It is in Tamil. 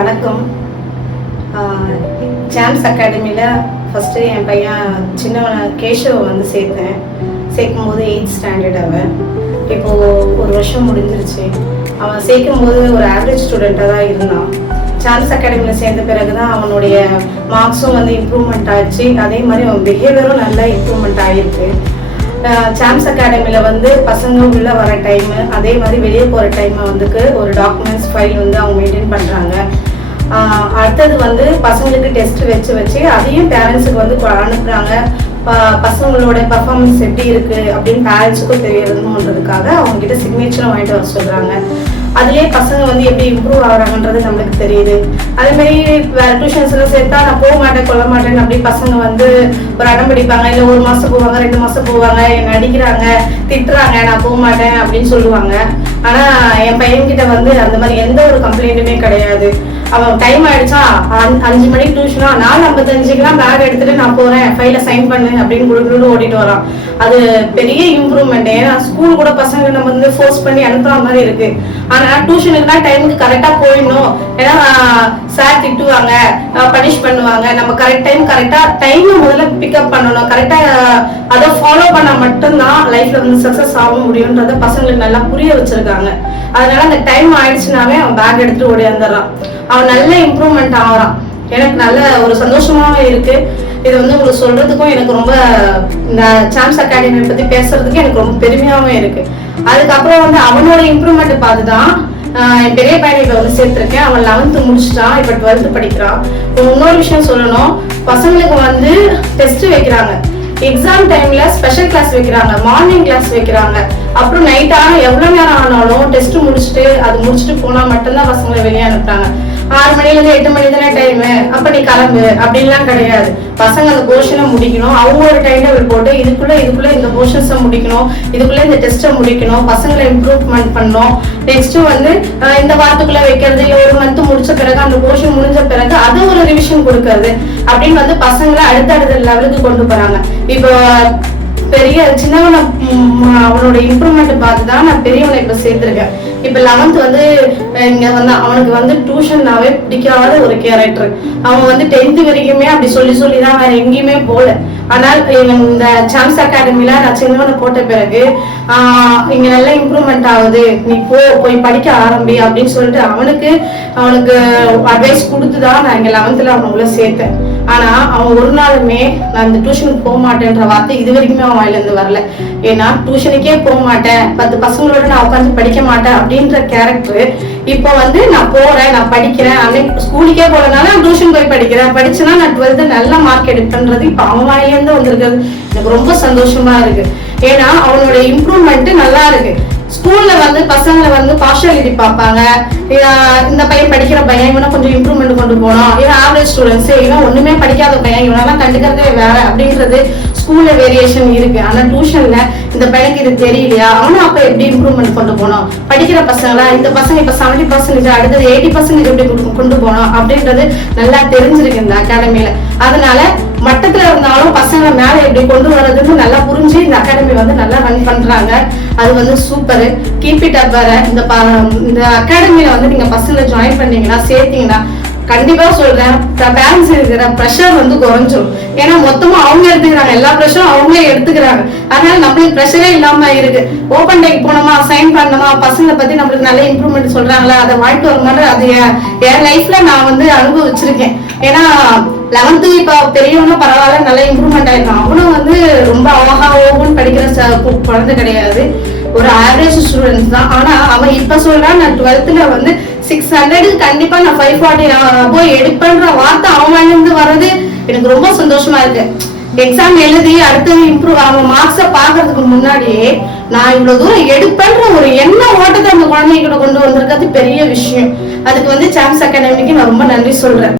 வணக்கம். சாம்ஸ் அகாடமியில் ஃபஸ்ட்டு என் பையன் சின்னவனை கேஷவை வந்து சேர்க்கும்போது 8th ஸ்டாண்டர்ட் அவன். இப்போது ஒரு வருஷம் முடிஞ்சிருச்சு. அவன் சேர்க்கும்போது ஒரு ஆவரேஜ் ஸ்டூடெண்ட்டாக தான் இருந்தான். சாம்ஸ் அகாடமியில் சேர்ந்த பிறகு தான் அவனுடைய மார்க்ஸும் வந்து இம்ப்ரூவ்மெண்ட் ஆச்சு. அதே மாதிரி அவன் பிஹேவியரும் நல்லா இம்ப்ரூவ்மெண்ட் ஆகிருக்கு. சாம்ஸ் அகாடமியில் வந்து பசங்க உள்ளே வர டைமு, அதே மாதிரி வெளியே போகிற டைமை வந்துக்கு ஒரு டாக்குமெண்ட்ஸ் ஃபைல் வந்து அவங்க மெயின்டைன் பண்ணுறாங்க. அடுத்தது வந்து பசங்களுக்கு டெஸ்ட் வச்சு அதையும் பேரண்ட்ஸுக்கு வந்து அனுப்புகிறாங்க. பசங்களோட பர்ஃபார்மன்ஸ் எப்படி இருக்குது அப்படின்னு பேரண்ட்ஸுக்கும் தெரியணுன்றதுக்காக அவங்ககிட்ட சிக்னேச்சரும் வாங்கிட்டு வர சொல்கிறாங்க. அதுலேயே பசங்க வந்து எப்படி இம்ப்ரூவ் ஆகிறாங்கன்றது நம்மளுக்கு தெரியுது. அதேமாரி வேறு டியூஷன்ஸ்லாம் சேர்த்தா நான் போக மாட்டேன் கொள்ள மாட்டேன்னு அப்படி பசங்க வந்து ஒரு அடம் பிடிப்பாங்க. இல்லை 1 மாதம் போவாங்க, 2 மாதம் போவாங்க, என்னை அடிக்கிறாங்க, திட்டுறாங்க, நான் போக மாட்டேன் அப்படின்னு சொல்லுவாங்க. ஆனால் என் பையன்கிட்ட வந்து அந்த மாதிரி எந்த ஒரு கம்ப்ளைண்ட்டுமே கிடையாது. அவன் டைம் ஆயிடுச்சா 5 மணிக்கு டியூஷனா 4:55க்குலாம் பேக் எடுத்துட்டு நான் போறேன், ஃபைல சைன் பண்ணு அப்படின்னு குடுக்குறது ஓடிட்டு வரான். அது பெரிய இம்ப்ரூவ்மெண்ட். ஏன்னா ஸ்கூல் கூட பசங்க நம்ம வந்து ஃபோர்ஸ் பண்ணி அனுப்புற மாதிரி இருக்கு. ஆனா டியூஷனுக்குலாம் டைமுக்கு கரெக்டா போயிடணும். ஏன்னா சார் திட்டுவாங்க, பனிஷ் பண்ணுவாங்க. நம்ம கரெக்டா டைம் முதல்ல பிக்கப் பண்ணணும். கரெக்டா அதை ஃபாலோ பண்ணா மட்டும்தான் லைஃப்ல வந்து சக்சஸ் ஆக முடியும்ன்றத பசங்களுக்கு நல்லா புரிய வச்சிருக்காங்க. அதனால அந்த டைம் ஆயிடுச்சுனாவே அவன் பேக் எடுத்துட்டு ஓடி வந்துடுறான். அவன் நல்ல இம்ப்ரூவ்மெண்ட் ஆகிறான். எனக்கு நல்ல ஒரு சந்தோஷமாவே இருக்கு. இது வந்து உங்களுக்கு சொல்றதுக்கும் எனக்கு ரொம்ப இந்த சாம்ஸ் அகாடமியை பத்தி பேசுறதுக்கு எனக்கு ரொம்ப பெருமையாகவும் இருக்கு. அதுக்கப்புறம் வந்து அவனோட இம்ப்ரூவ்மெண்ட் பார்த்துதான் என் பெரிய பையனை இப்ப வந்து சேர்த்திருக்கேன். அவன் 11th முடிச்சுட்டான், இப்ப 12th படிக்கிறான். இன்னொரு விஷயம் சொல்லணும், பசங்களுக்கு வந்து டெஸ்ட் வைக்கிறாங்க. எக்ஸாம் டைம்ல ஸ்பெஷல் கிளாஸ் வைக்கிறாங்க, மார்னிங் கிளாஸ் வைக்கிறாங்க. அப்புறம் நைட் ஆனா எவ்வளவு நேரம் ஆனாலும் டெஸ்ட் முடிச்சுட்டு போனா மட்டும்தான் பசங்களை வெளியே அனுப்புறாங்க. 6 மணிலேருந்து 8 மணி தானே டைமு, அப்ப நீ கிளம்பு அப்படின்லாம் கிடையாது. பசங்க அந்த போர்ஷனை முடிக்கணும். அவங்க ஒரு டைம் டேபிள் போட்டு இதுக்குள்ள இந்த போர்ஷன்ஸை முடிக்கணும், இதுக்குள்ள இந்த டெஸ்ட்டை முடிக்கணும், பசங்களை இம்ப்ரூவ்மெண்ட் பண்ணணும். நெக்ஸ்ட் வந்து இந்த வாரத்துக்குள்ள வைக்கிறது, இல்லை 1 மந்த் முடிச்ச பிறகு அந்த போர்ஷன் முடிஞ்ச பிறகு அது ஒரு ரிவிஷன் கொடுக்கறது அப்படின்னு வந்து பசங்களை அடுத்த லெவலுக்கு கொண்டு போறாங்க. இப்போ சின்னவனை அவனோட இம்ப்ரூவ்மெண்ட் பார்த்துதான் நான் பெரியவனை இப்ப சேர்த்திருக்கேன். இப்ப 11th வந்து இங்க வந்து அவனுக்கு வந்து டியூஷன்னாவே பிடிக்காத ஒரு கேரக்டர். அவன் வந்து 10th வரைக்குமே அப்படி சொல்லிதான் வேற எங்கேயுமே போல. ஆனால் இந்த சாம்ஸ் அகாடமில நான் சின்னவனை போட்ட பிறகு இங்க நல்லா இம்ப்ரூவ்மெண்ட் ஆகுது, நீ போய் படிக்க ஆரம்பி அப்படின்னு சொல்லிட்டு அவனுக்கு அட்வைஸ் கொடுத்துதான் நான் இங்க 11th அவனை உள்ள சேர்த்தேன். ஆனா அவன் ஒரு நாளுமே நான் இந்த டியூஷனுக்கு போக மாட்டேன்ற வார்த்தை இது வரைக்குமே அவன் வாயில இருந்து வரல. ஏன்னா டியூஷனுக்கே போக மாட்டேன், 10 பசங்களோட நான் உட்காந்து படிக்க மாட்டேன் அப்படின்ற கேரக்டர் இப்போ வந்து நான் போறேன், நான் படிக்கிறேன், அன்னைக்கு ஸ்கூலுக்கே போறதுனால டியூஷன் போய் படிச்சேன்னா நான் 12th நல்ல மார்க் எடுப்பேன்றது இப்ப அவன் வாயில இருந்து வந்திருக்கிறது எனக்கு ரொம்ப சந்தோஷமா இருக்கு. ஏன்னா அவனோட இம்ப்ரூவ்மெண்ட் நல்லா இருக்கு. ஸ்கூல்ல வந்து பசங்களை வந்து பார்ஷியாலிட்டி பார்ப்பாங்க. இந்த பையன் படிக்கிற பையன், இவனை கொஞ்சம் இம்ப்ரூவ்மெண்ட் கொண்டு போனோம், இவன் ஆவரேஜ் ஸ்டூடெண்ட்ஸ், இவன் ஒண்ணுமே படிக்காத பையன், இவனெல்லாம் கண்டுக்கிறதே வேற அப்படின்றது ஸ்கூல்ல வேரியேஷன் இருக்கு. ஆனா டியூஷன்ல இந்த பையனுக்கு இது தெரியலையா, அவனும் அப்ப எப்படி இம்ப்ரூவ்மெண்ட் கொண்டு போனோம், படிக்கிற பசங்களா இந்த பசங்க இப்ப 70% அடுத்தது 80% எப்படி கொண்டு போனோம் அப்படின்றது நல்லா தெரிஞ்சிருக்கு இந்த அகாடமியில. அதனால மட்டத்துல இருந்தாலும் பசங்களை மேல எப்படி கொண்டு வர்றதுன்னு நல்லா புரிஞ்சு இந்த அகாடமி வந்து நல்லா ரன் பண்றாங்க. அது வந்து சூப்பர். Keep it up. வேற இந்த அகாடமியில வந்து நீங்க பசங்களை ஜாயின் பண்ணீங்கன்னா சேர்த்தீங்கன்னா கண்டிப்பா சொல்றேன், பேரண்ட்ஸ் இருக்கிற ப்ரெஷர் வந்து குறைஞ்சிரும். ஏன்னா மொத்தமா அவங்க எடுத்துக்கிறாங்க, எல்லா ப்ரெஷரும் அவங்களே எடுத்துக்கிறாங்க. அதனால நம்மளுக்கு ப்ரெஷரே இல்லாம இருக்கு. ஓப்பன் டேக்கு போனோமா, சைன் பண்ணணுமா, பசங்களை பத்தி நம்மளுக்கு நல்ல இம்ப்ரூவ்மெண்ட் சொல்றாங்களா, அதை வாங்கிட்டு வர மாதிரி அது என் லைஃப்ல நான் வந்து அனுபவிச்சிருக்கேன். ஏன்னா 11th இப்ப பெரியவனும் பரவாயில்ல, நல்ல இம்ப்ரூவ்மெண்ட் ஆயிருக்கான். அவனும் வந்து ரொம்ப அழகா ஓவன் படிக்கிற குழந்தை கிடையாது, ஒரு ஆவரேஜ் ஸ்டூடெண்ட் தான். ஆனா அவன் இப்ப சொல்றான் நான் 12th வந்து 600 கண்டிப்பா நான் 540 போய் எடுப்பேன்ற வார்த்தை அவன் இருந்து வர்றது எனக்கு ரொம்ப சந்தோஷமா இருக்கு. எக்ஸாம் எழுதி அடுத்தது இம்ப்ரூவ் அவன் மார்க்ஸை பாக்குறதுக்கு முன்னாடியே நான் இவ்வளவு தூரம் எடுப்பேன்ற ஒரு எண்ண ஓட்டத்தை அந்த குழந்தைகிட்ட கொண்டு வந்திருக்கிறது பெரிய விஷயம். அதுக்கு வந்து சாம்ஸ் அகாடமிக்கு நான் ரொம்ப நன்றி சொல்றேன்.